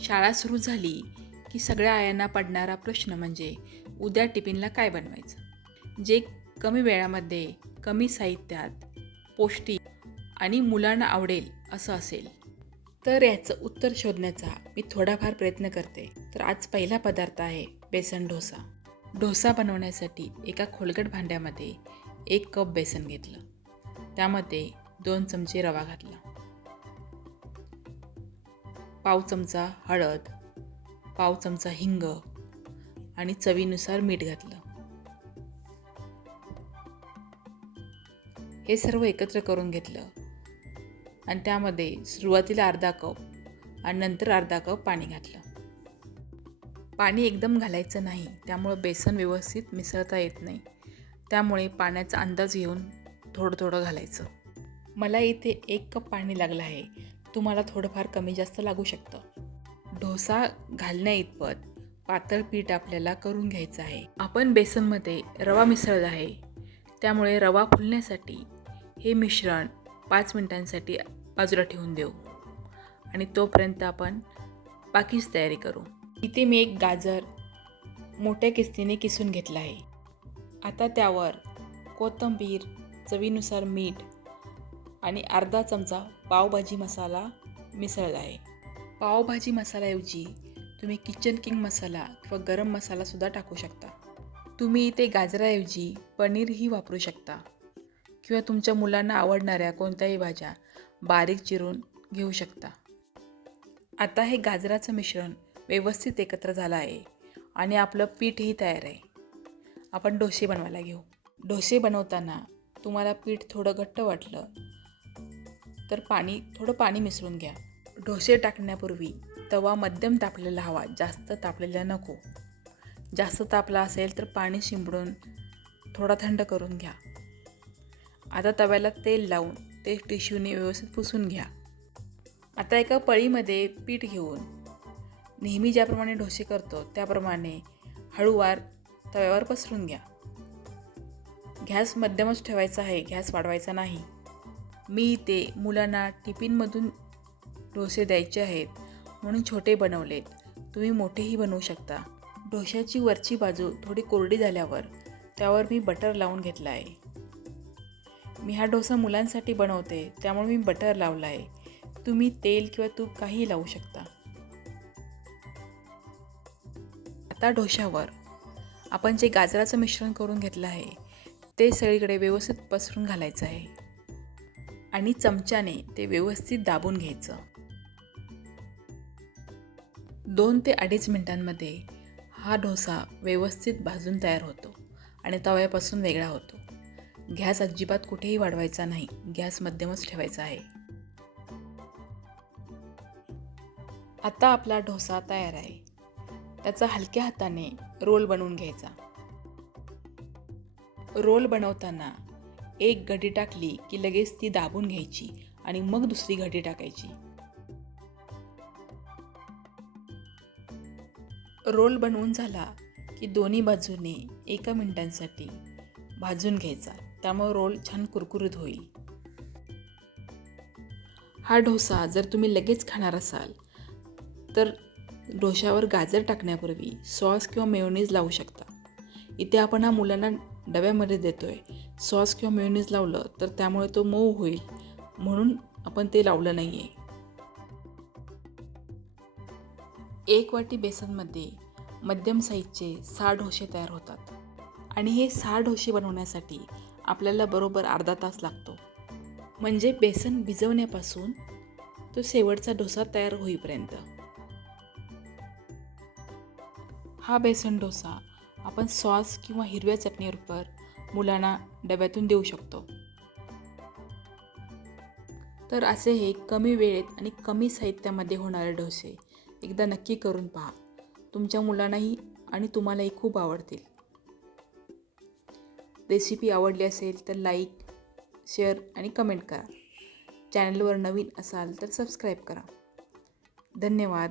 शाळा सुरू झाली की सगळ्या आयांना पडणारा प्रश्न म्हणजे उद्या टिफिनला काय बनवायचं? जे कमी वेळामध्ये कमी साहित्यात पौष्टिक आणि मुलांना आवडेल असं असेल. तर याचं उत्तर शोधण्याचा मी थोडाफार प्रयत्न करते. तर आज पहिला पदार्थ आहे बेसन डोसा. डोसा बनवण्यासाठी एका खोलगट भांड्यामध्ये एक कप बेसन घेतलं. त्यामध्ये दोन चमचे रवा घातला. पाव चमचा हळद पाव चमचा हिंग आणि चवीनुसार मीठ घातलं. हे सर्व एकत्र करून घेतलं आणि त्यामध्ये सुरुवातीला अर्धा कप आणि नंतर अर्धा कप पाणी घातलं. पाणी एकदम घालायचं नाही त्यामुळं बेसन व्यवस्थित मिसळता येत नाही. त्यामुळे पाण्याचा अंदाज घेऊन थोडं थोडं घालायचं. मला इथे एक कप पाणी लागलं आहे. तुम्हाला थोडंफार कमी जास्त लागू शकतं. डोसा घालण्या इतपत पातळ पीठ आपल्याला करून घ्यायचं आहे. आपण बेसनमध्ये रवा मिसळला आहे. त्यामुळे रवा फुलण्यासाठी हे मिश्रण पाच मिनटांसाठी बाजूला ठेवून देऊ. आणि तोपर्यंत आपण बाकीच तयारी करू. इथे मी एक गाजर मोठ्या किस्तीने किसून घेतला आहे. आता त्यावर कोथिंबीर चवीनुसार मीठ आणि अर्धा चमचा पावभाजी मसाला मिसळला आहे. पावभाजी मसाल्याऐवजी तुम्ही किचन किंग मसाला किंवा गरम मसालासुद्धा टाकू शकता. तुम्ही इथे गाजराऐवजी पनीरही वापरू शकता. किंवा तुमच्या मुलांना आवडणाऱ्या कोणत्याही भाज्या बारीक चिरून घेऊ शकता. आता हे गाजराचं मिश्रण व्यवस्थित एकत्र झालं आहे आणि आपलं पीठही तयार आहे. आपण डोसे बनवायला घेऊ. डोसे बनवताना तुम्हाला पीठ थोडं घट्ट वाटलं तर पाणी थोडं पाणी मिसळून घ्या. डोसे टाकण्यापूर्वी तवा मध्यम तापलेला हवा जास्त तापलेला नको. जास्त तापला असेल तर पाणी शिंपडून थोडा थंड करून घ्या. आता तव्याला तेल लावून ते टिश्यूने व्यवस्थित पुसून घ्या. आता एका पळीमध्ये पीठ घेऊन नेहमी ज्याप्रमाणे डोसे करतो त्याप्रमाणे हळूवार तव्यावर पसरून घ्या. गॅस मध्यमच ठेवायचा आहे गॅस वाढवायचा नाही. मी ते मुलांना टिफिनमधून डोसे द्यायचे आहेत म्हणून छोटे बनवलेत. तुम्ही मोठेही बनवू शकता. डोश्याची वरची बाजू थोडी कोरडी झाल्यावर त्यावर मी बटर लावून घेतला आहे. मी हा डोसा मुलांसाठी बनवते त्यामुळे मी बटर लावला आहे तुम्ही तेल किंवा तूप काहीही लावू शकता. आता डोशावर आपण जे गाजराचं मिश्रण करून घेतलं आहे ते सगळीकडे व्यवस्थित पसरून घालायचं आहे. आणि चमच्याने ते व्यवस्थित दाबून घ्यायचं. दोन ते अडीच मिनिटांमध्ये हा डोसा व्यवस्थित भाजून तयार होतो आणि तव्यापासून वेगळा होतो. गॅस अजिबात कुठेही वाढवायचा नाही गॅस मध्यमच ठेवायचा आहे. आता आपला डोसा तयार आहे. त्याचा हलक्या हाताने रोल बनवून घ्यायचा. रोल बनवताना एक घडी टाकली की लगेच ती दाबून घ्यायची आणि मग दुसरी घडी टाकायची. रोल बनवून झाला की दोन्ही बाजूने एका मिनिटांसाठी भाजून घ्यायचा. त्यामुळे रोल छान कुरकुरीत होईल. हा डोसा जर तुम्ही लगेच खाणार असाल तर डोशावर गाजर टाकण्यापूर्वी सॉस किंवा मेयोनीज लावू शकता. इथे आपण हा मुलांना डब्यामध्ये देतो आहे सॉस किंवा मेयोनीज लावलं तर त्यामुळे तो मऊ होईल. म्हणून आपण ते लावलं नाही आहे एक वाटी बेसनमध्ये मध्यम साईजचे सहा डोसे तयार होतात. आणि हे सहा ढोसे बनवण्यासाठी आपल्याला बरोबर अर्धा तास लागतो. म्हणजे बेसन भिजवण्यापासून तो शेवटचा डोसा तयार होईपर्यंत. हा बेसन डोसा आपण सॉस किंवा हिरव्या चटणीवर मुलांना डब्यातून देऊ शकतो. तर असे हे कमी वेळेत आणि कमी साहित्यामध्ये होणारे डोसे एकदा नक्की करून पहा. तुमच्या मुलांनाही आणि तुम्हालाही खूप आवडतील. रेसिपी आवडली असेल तर लाईक शेअर आणि कमेंट करा. चॅनलवर नवीन असाल तर सबस्क्राईब करा. धन्यवाद.